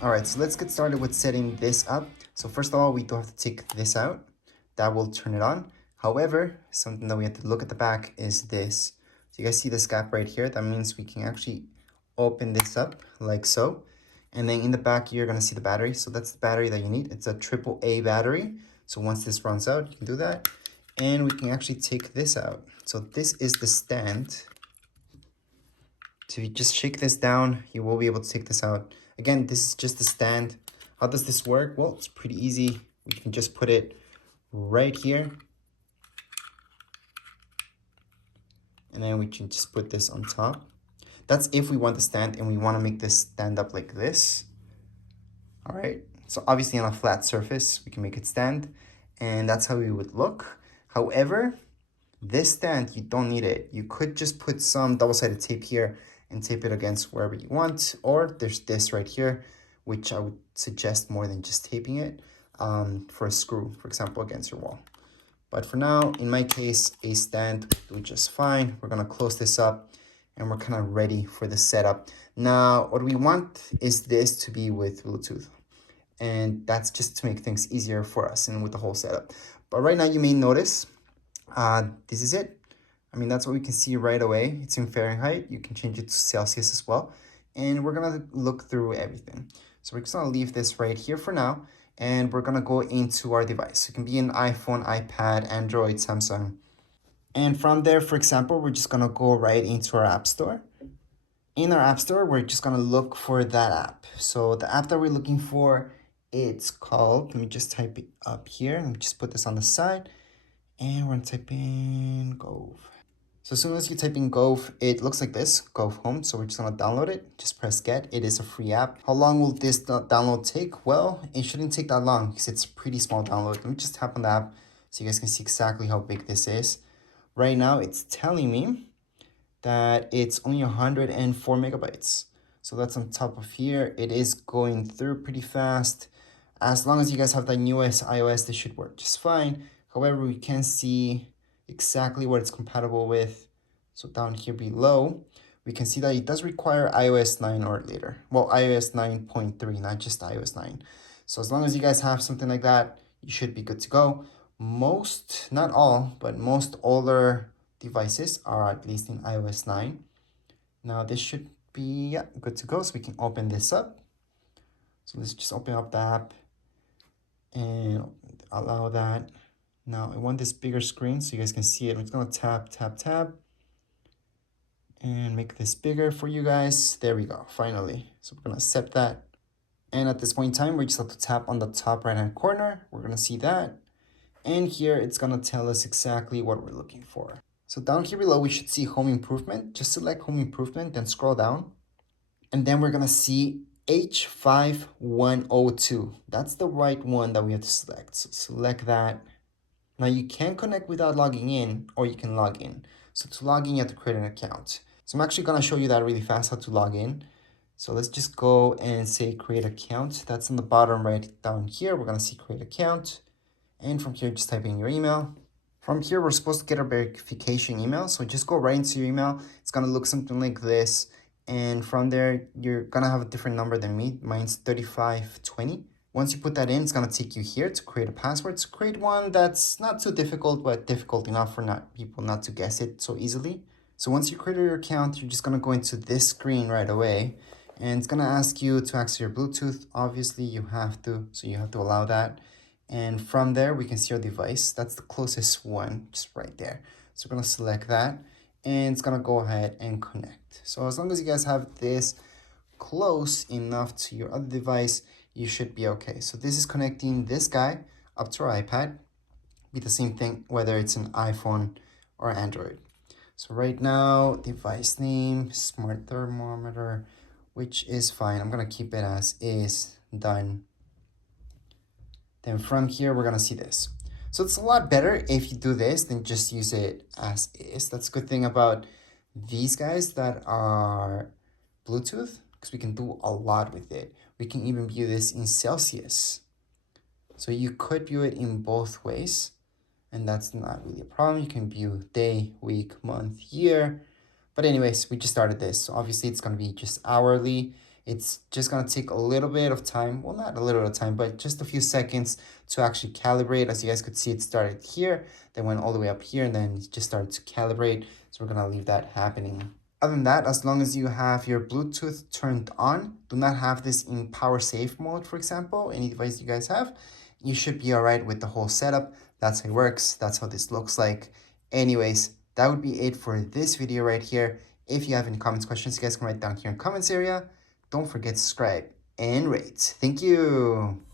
All right, so let's get started with setting this up. So first of all, we do have to take this out. That will turn it on. However, something that we have to look at the back is this. So you guys see this gap right here? That means we can actually open this up like so. And then in the back, you're gonna see the battery. So that's the battery that you need. It's a AAA battery. So once this runs out, you can do that. And we can actually take this out. So this is the stand. So if you just shake this down, you will be able to take this out. Again, this is just a stand. How does this work? Well, it's pretty easy. We can just put it right here. And then we can just put this on top. That's if we want the stand and we want to make this stand up like this. All right. So obviously on a flat surface, we can make it stand. And that's how we would look. However, this stand, you don't need it. You could just put some double-sided tape here and tape it against wherever you want. Or there's this right here, which I would suggest more than just taping it for a screw, for example, against your wall. But for now, in my case, a stand will do just fine. We're gonna close this up and we're kind of ready for the setup. Now, what we want is this to be with Bluetooth. And that's just to make things easier for us and with the whole setup. But right now you may notice, this is it. I mean, that's what we can see right away. It's in Fahrenheit. You can change it to Celsius as well. And we're gonna look through everything. So we're just gonna leave this right here for now. And we're gonna go into our device. It can be an iPhone, iPad, Android, Samsung. And from there, for example, we're just gonna go right into our App Store. In our App Store, we're just gonna look for that app. So the app that we're looking for, it's called, let me just type it up here. Let me just put this on the side. And we're gonna type in Govee. So as soon as you type in Govee, it looks like this, Govee Home. So we're just gonna download it. Just press get. It is a free app. How long will this download take? Well, it shouldn't take that long because it's a pretty small download. Let me just tap on the app so you guys can see exactly how big this is. Right now, it's telling me that it's only 104 megabytes. So that's on top of here. It is going through pretty fast. As long as you guys have the newest iOS, this should work just fine. However, we can see exactly what it's compatible with. So down here below, we can see that it does require iOS 9 or later. Well, iOS 9.3, not just iOS 9. So as long as you guys have something like that, you should be good to go. Most, not all, but most older devices are at least in iOS 9. Now this should be good to go. So we can open this up. So let's just open up the app and allow that. Now I want this bigger screen so you guys can see it. I'm just gonna tap, tap, tap, and make this bigger for you guys. There we go, finally. So we're gonna accept that. And at this point in time, we just have to tap on the top right-hand corner. We're gonna see that. And here it's gonna tell us exactly what we're looking for. So down here below, we should see Home Improvement. Just select Home Improvement, then scroll down. And then we're gonna see H5102. That's the right one that we have to select. So select that. Now you can connect without logging in, or you can log in. So to log in, you have to create an account. So I'm actually gonna show you that really fast, how to log in. So let's just go and say create account. That's on the bottom right down here. We're gonna see create account. And from here, just type in your email. From here, we're supposed to get a verification email. So just go right into your email. It's gonna look something like this. And from there, you're gonna have a different number than me. Mine's 3520. Once you put that in, it's gonna take you here to create a password. So create one that's not too difficult, but difficult enough for people not to guess it so easily. So once you create your account, you're just gonna go into this screen right away. And it's gonna ask you to access your Bluetooth. Obviously, you have to, so you have to allow that. And from there, we can see our device. That's the closest one, just right there. So we're gonna select that, and it's gonna go ahead and connect. So as long as you guys have this close enough to your other device, you should be okay. So this is connecting this guy up to our iPad. Be the same thing whether it's an iPhone or Android. So right now, device name, smart thermometer, which is fine. I'm gonna keep it as is, done. Then from here, we're gonna see this. So it's a lot better if you do this than just use it as is. That's a good thing about these guys that are Bluetooth, because we can do a lot with it. We can even view this in Celsius. So you could view it in both ways, and that's not really a problem. You can view day, week, month, year. But anyways, we just started this. So obviously it's gonna be just hourly. It's just gonna take a little bit of time, well, not a little bit of time, but just a few seconds to actually calibrate. As you guys could see, it started here, then went all the way up here, and then it just started to calibrate. So we're gonna leave that happening. Other than that, as long as you have your Bluetooth turned on, do not have this in power safe mode, for example, any device you guys have, you should be all right with the whole setup. That's how it works. That's how this looks like. Anyways, that would be it for this video right here. If you have any comments, questions, you guys can write down here in the comments area. Don't forget to subscribe and rate. Thank you.